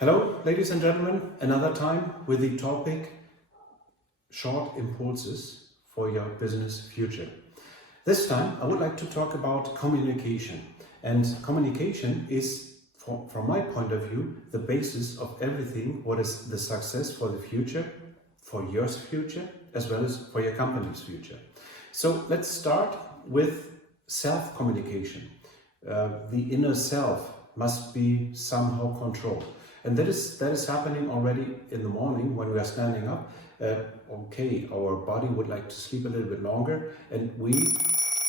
Hello, ladies and gentlemen, another time with the topic short impulses for your business future. This time I would like to talk about communication. And communication is, from my point of view, the basis of everything what is the success for the future, for your future, as well as for your company's future. So let's start with self-communication. The inner self must be somehow controlled. And that is happening already in the morning when we are standing up. Our body would like to sleep a little bit longer, and we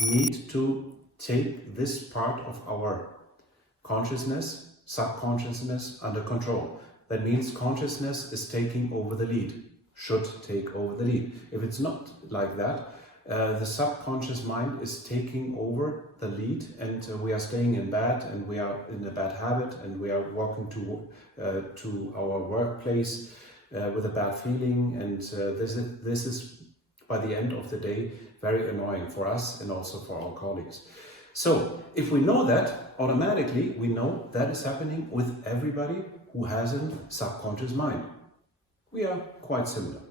need to take this part of our consciousness, subconsciousness, under control. That means consciousness is taking over the lead, should take over the lead. If it's not like that, the subconscious mind is taking over the lead, and we are staying in bed, and we are in a bad habit, and we are walking to our workplace with a bad feeling, and this is by the end of the day very annoying for us and also for our colleagues. So if we know that, automatically we know that is happening with everybody who has a subconscious mind. We are quite similar.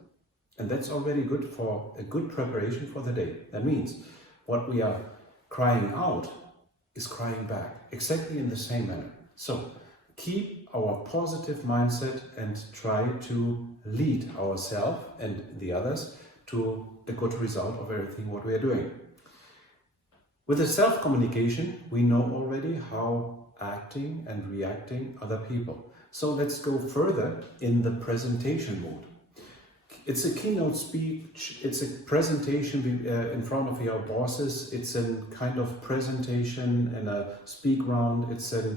And that's already good for a good preparation for the day. That means what we are crying out is crying back, exactly in the same manner. So keep our positive mindset and try to lead ourselves and the others to a good result of everything what we are doing. With the self-communication, we know already how acting and reacting other people. So let's go further in the presentation mode. It's a keynote speech, it's a presentation in front of your bosses, it's a kind of presentation and a speak round, it's a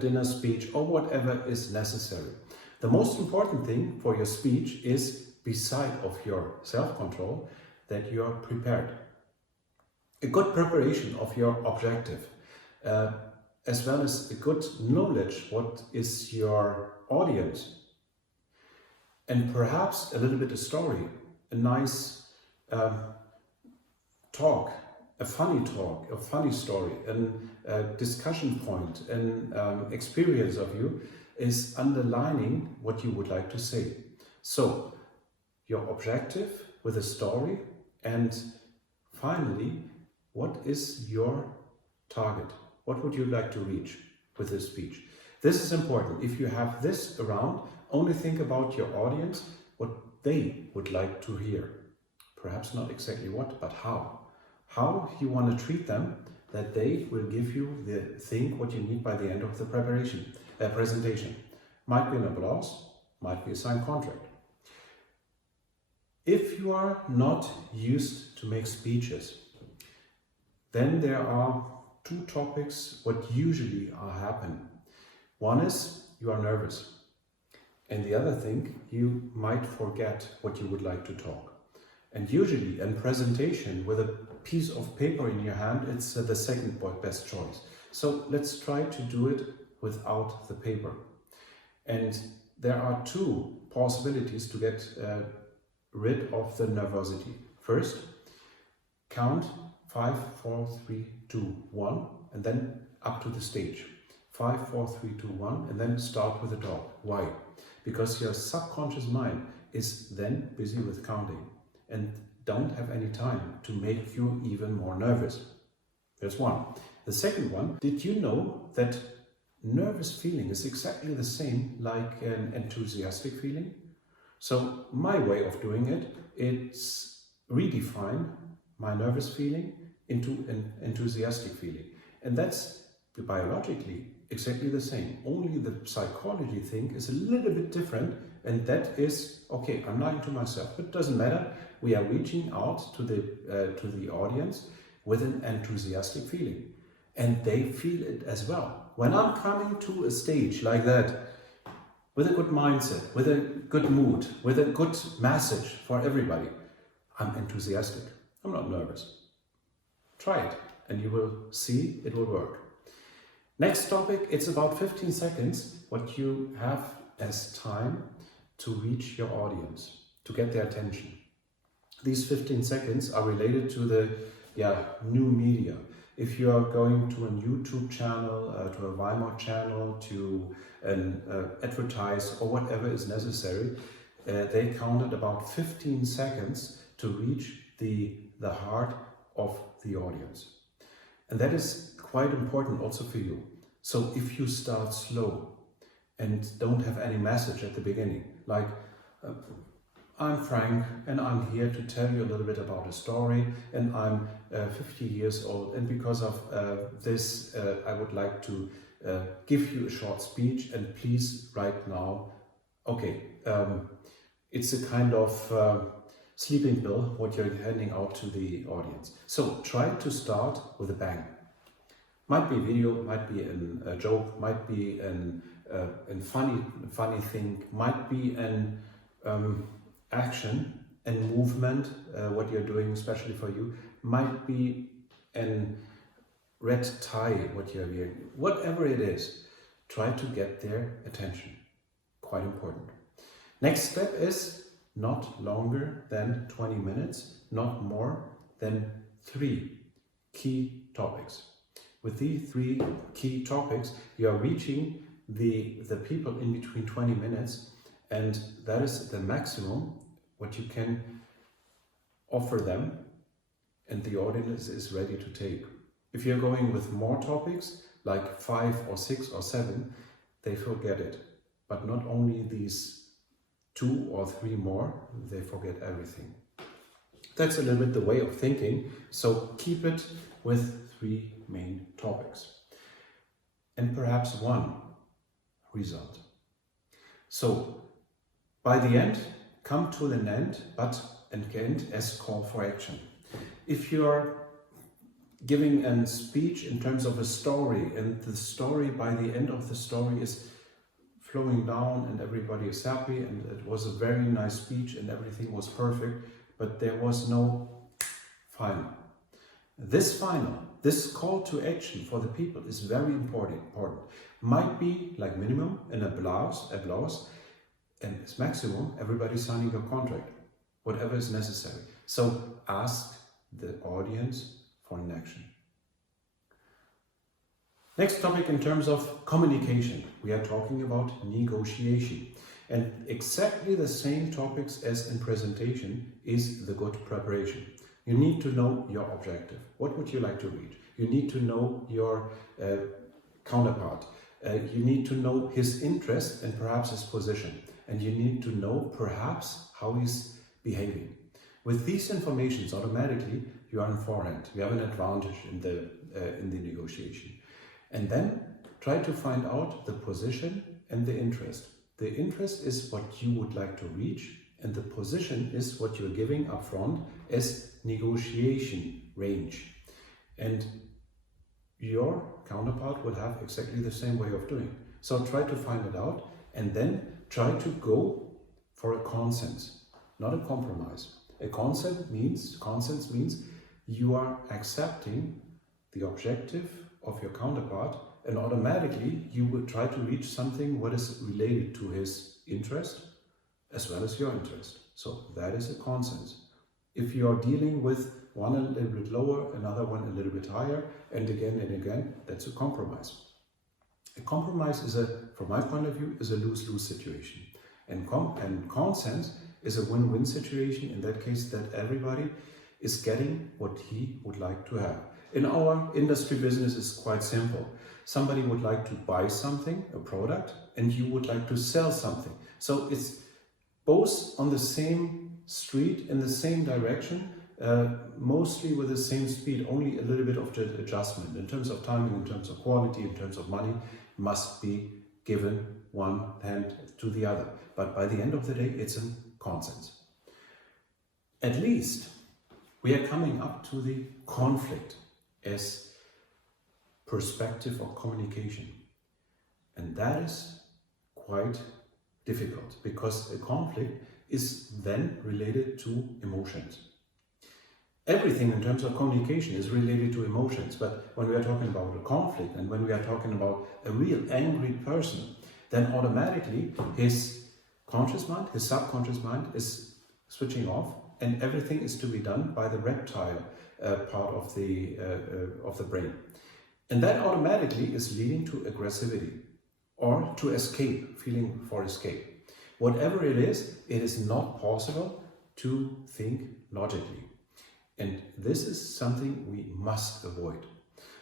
dinner speech or whatever is necessary. The most important thing for your speech is, beside of your self-control, that you are prepared. A good preparation of your objective, as well as a good knowledge what is your audience. And perhaps a little bit of story, a nice talk, a funny story, a discussion point, an experience of you is underlining what you would like to say. So, your objective with a story, and finally, what is your target? What would you like to reach with this speech? This is important. If you have this around, only think about your audience, what they would like to hear. Perhaps not exactly what, but how. How you want to treat them, that they will give you the thing what you need by the end of the presentation. Might be an applause, might be a signed contract. If you are not used to make speeches, then there are two topics what usually happen. One is you are nervous. And the other thing, you might forget what you would like to talk. And usually in presentation with a piece of paper in your hand, it's the second best choice. So let's try to do it without the paper. And there are two possibilities to get rid of the nervosity. First, count 5, 4, 3, 2, 1, and then up to the stage. 5, 4, 3, 2, 1, and then start with the talk. Why? Because your subconscious mind is then busy with counting and don't have any time to make you even more nervous. That's one. The second one, did you know that nervous feeling is exactly the same like an enthusiastic feeling? So my way of doing it, it's redefine my nervous feeling into an enthusiastic feeling. And that's biologically exactly the same. Only the psychology thing is a little bit different, and that is, okay, I'm lying to myself, but it doesn't matter. We are reaching out to the audience with an enthusiastic feeling, and they feel it as well. When I'm coming to a stage like that, with a good mindset, with a good mood, with a good message for everybody, I'm enthusiastic. I'm not nervous. Try it, and you will see it will work. Next topic, it's about 15 seconds what you have as time to reach your audience, to get their attention. These 15 seconds are related to the new media. if you are going to a YouTube channel, to a Weimar channel, to an advertise or whatever is necessary, they counted about 15 seconds to reach the heart of the audience. And that is quite important also for you. So if you start slow and don't have any message at the beginning, like I'm Frank and I'm here to tell you a little bit about a story, and I'm 50 years old, and because of this I would like to give you a short speech, and please right now, okay, it's a kind of sleeping pill what you're handing out to the audience. So try to start with a bang. Might be a video, might be a joke, might be a funny thing, might be an action and movement, what you're doing especially for you, might be an red tie, what you're wearing. Whatever it is, try to get their attention. Quite important. Next step is not longer than 20 minutes, not more than 3 key topics. With these 3 key topics, you are reaching the people in between 20 minutes, and that is the maximum what you can offer them, and the audience is ready to take. If you're going with more topics, like 5 or 6 or 7, they forget it. But not only these 2 or 3 more, they forget everything. That's a little bit the way of thinking, so keep it with 3 main topics. And perhaps 1 result. So, by the end, come to an end, but an end as call for action. If you're giving a speech in terms of a story, and the story by the end of the story is flowing down and everybody is happy and it was a very nice speech and everything was perfect, but there was no final. This call to action for the people is very important. Might be like minimum an applause, and as maximum everybody signing a contract, whatever is necessary. So ask the audience for an action. Next topic in terms of communication, we are talking about negotiation. And exactly the same topics as in presentation is the good preparation. You need to know your objective. What would you like to reach? You need to know your counterpart. You need to know his interest and perhaps his position. And you need to know perhaps how he's behaving. With these informations, automatically you are in forehand. You have an advantage in the negotiation. And then try to find out the position and the interest. The interest is what you would like to reach, and the position is what you're giving up front as negotiation range. And your counterpart will have exactly the same way of doing. So try to find it out, and then try to go for a consensus, not a compromise. A consensus means you are accepting the objective of your counterpart, and automatically you will try to reach something what is related to his interest as well as your interest. So that is a consensus. If you are dealing with one a little bit lower, another one a little bit higher, and again, that's a compromise. A compromise from my point of view, is a lose-lose situation. And consensus is a win-win situation, in that case that everybody is getting what he would like to have. In our industry business, it's quite simple. Somebody would like to buy something, a product, and you would like to sell something. So it's both on the same street, in the same direction, mostly with the same speed, only a little bit of adjustment. In terms of timing, in terms of quality, in terms of money, must be given one hand to the other. But by the end of the day, it's a consensus. At least we are coming up to the conflict as perspective of communication. And that is quite difficult, because a conflict is then related to emotions. Everything in terms of communication is related to emotions, but when we are talking about a conflict and when we are talking about a real angry person, then automatically his conscious mind, his subconscious mind is switching off, and everything is to be done by the reptile part of the brain. And that automatically is leading to aggressivity or to escape, feeling for escape. Whatever it is not possible to think logically. And this is something we must avoid.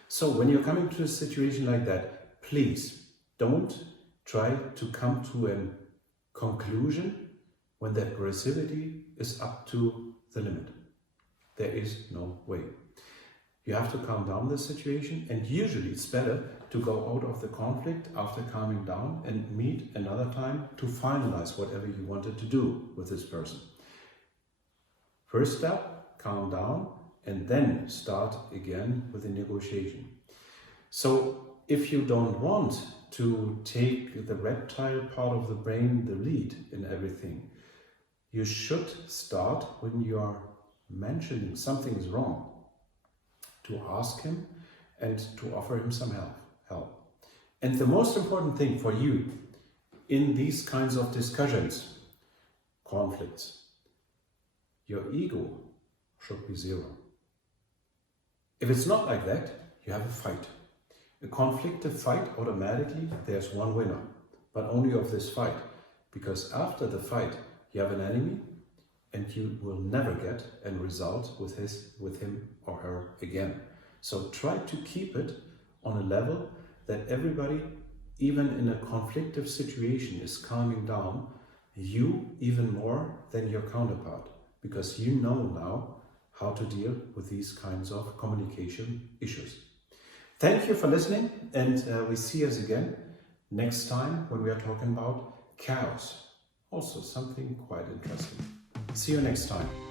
So when you're coming to a situation like that, please don't try to come to a conclusion when the aggressivity is up to the limit. There is no way. You have to calm down the situation, and usually it's better to go out of the conflict after calming down and meet another time to finalize whatever you wanted to do with this person. First step, calm down, and then start again with the negotiation. So if you don't want to take the reptile part of the brain the lead in everything, you should start when you are mentioning something is wrong, to ask him and to offer him some help. And the most important thing for you in these kinds of discussions, conflicts, your ego should be zero. If it's not like that, you have a fight. A conflictive fight, automatically there's one winner, but only of this fight, because after the fight you have an enemy and you will never get a result with him or her again. So try to keep it on a level that everybody, even in a conflictive situation, is calming down, you even more than your counterpart, because you know now how to deal with these kinds of communication issues. Thank you for listening, and we see us again next time when we are talking about chaos. Also something quite interesting. See you next time.